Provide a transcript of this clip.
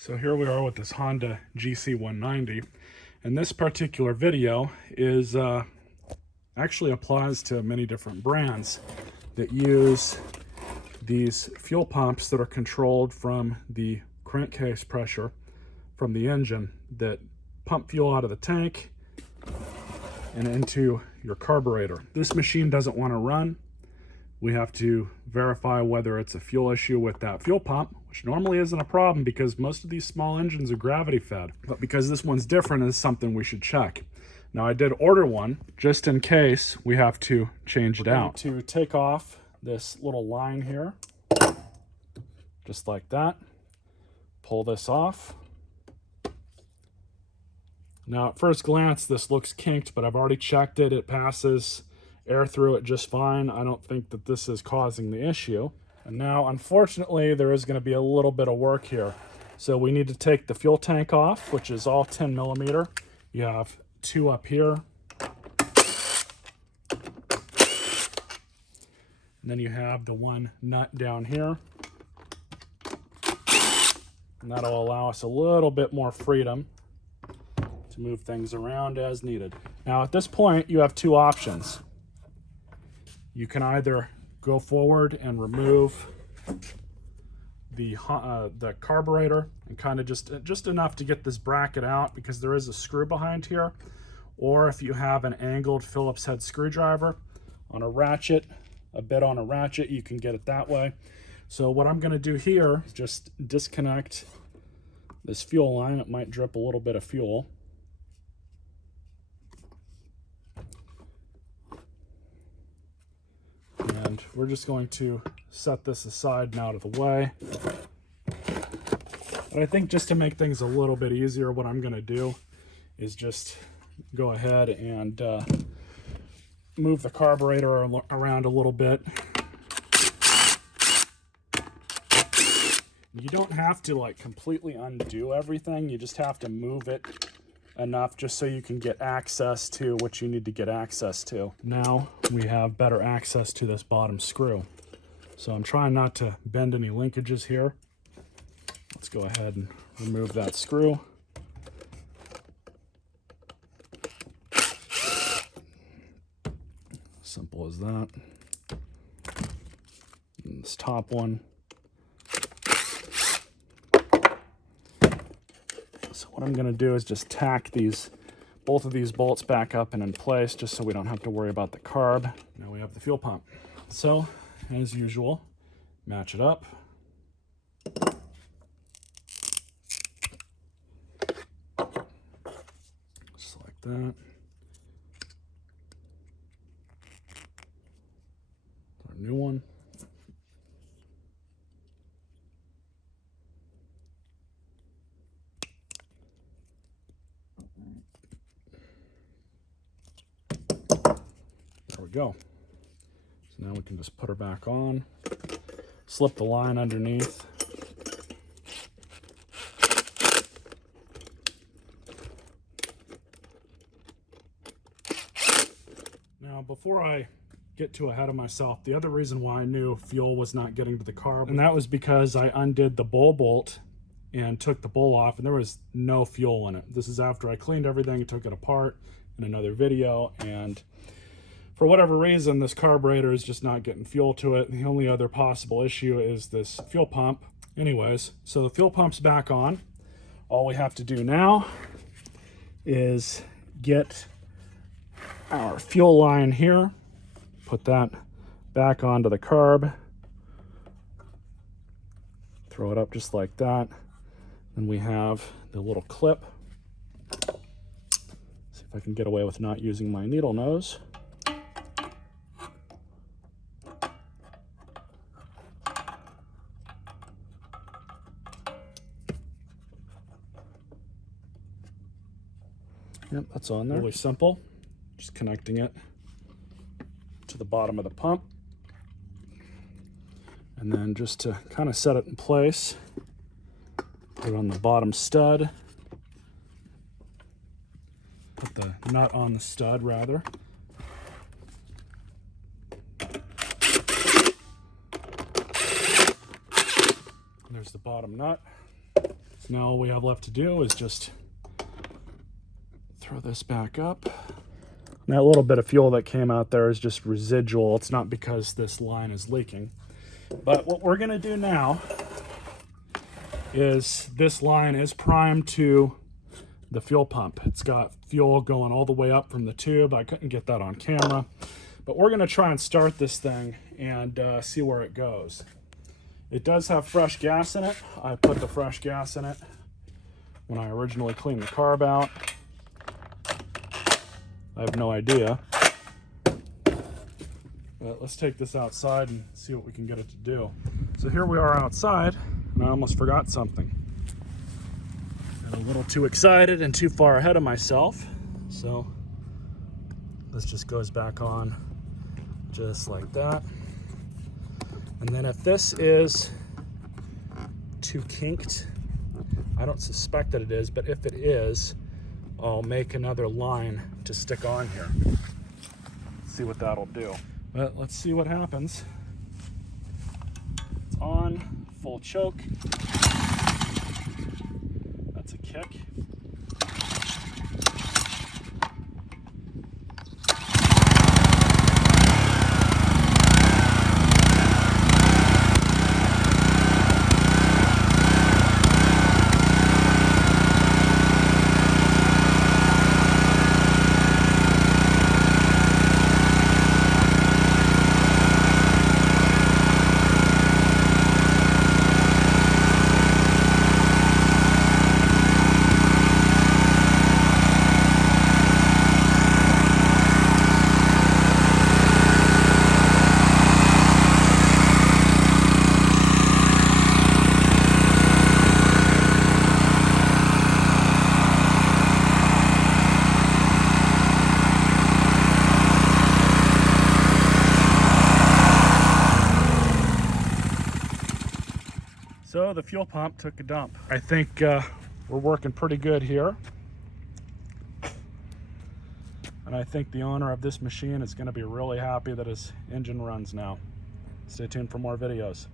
So here we are with this Honda GC190, and this particular video is actually applies to many different brands that use these fuel pumps that are controlled from the crankcase pressure from the engine that pump fuel out of the tank and into your carburetor. This machine doesn't want to run. We have to verify whether it's a fuel issue with that fuel pump, which normally isn't a problem because most of these small engines are gravity fed. But because this one's different, it's something we should check. Now I did order one just in case we have to change it out. To take off this little line here, just like that. Pull this off. Now at first glance this looks kinked, but I've already checked it. It passes air through it just fine. I don't think that this is causing the issue. And now unfortunately there is going to be a little bit of work here. So we need to take the fuel tank off, which is all 10 millimeter. You have two up here. And then you have the one nut down here. And that'll allow us a little bit more freedom to move things around as needed. Now at this point you have two options. You can either go forward and remove the carburetor and kind of just enough to get this bracket out because there is a screw behind here, or if you have an angled Phillips head screwdriver on a ratchet, a bit on a ratchet, you can get it that way. So what I'm going to do here is just disconnect this fuel line. It might drip a little bit of fuel. And we're just going to set this aside and out of the way. But I think just to make things a little bit easier, what I'm going to do is just go ahead and move the carburetor around a little bit. You don't have to like completely undo everything. You just have to move it enough just so you can get access to what you need to get access to. Now we have better access to this bottom screw. So I'm trying not to bend any linkages here. Let's go ahead and remove that screw. Simple as that. And this top one. So what I'm going to do is just tack both of these bolts back up and in place just so we don't have to worry about the carb. Now we have the fuel pump. So as usual, match it up. Just like that. Our new one. There we go. So now we can just put her back on, slip the line underneath. Now before I get too ahead of myself, the other reason why I knew fuel was not getting to the carb, and that was because I undid the bowl bolt and took the bowl off and there was no fuel in it. This is after I cleaned everything and took it apart in another video, and for whatever reason, this carburetor is just not getting fuel to it. The only other possible issue is this fuel pump. Anyways, so the fuel pump's back on. All we have to do now is get our fuel line here, put that back onto the carb, throw it up just like that. Then we have the little clip. See if I can get away with not using my needle nose. Yep, that's on there. Really simple. Just connecting it to the bottom of the pump. And then just to kind of set it in place, put it on the bottom stud. Put the nut on the stud, rather. There's the bottom nut. Now all we have left to do is just throw this back up. That little bit of fuel that came out there is just residual. It's not because this line is leaking. But what we're going to do now is this line is primed to the fuel pump. It's got fuel going all the way up from the tube. I couldn't get that on camera. But we're going to try and start this thing and see where it goes. It does have fresh gas in it. I put the fresh gas in it when I originally cleaned the carb out. I have no idea. But let's take this outside and see what we can get it to do. So here we are outside, and I almost forgot something. Got a little too excited and too far ahead of myself. So this just goes back on just like that. And then if this is too kinked, I don't suspect that it is, but if it is, I'll make another line to stick on here. See what that'll do. But let's see what happens. It's on, full choke. That's a kick. So the fuel pump took a dump. I think we're working pretty good here. And I think the owner of this machine is going to be really happy that his engine runs now. Stay tuned for more videos.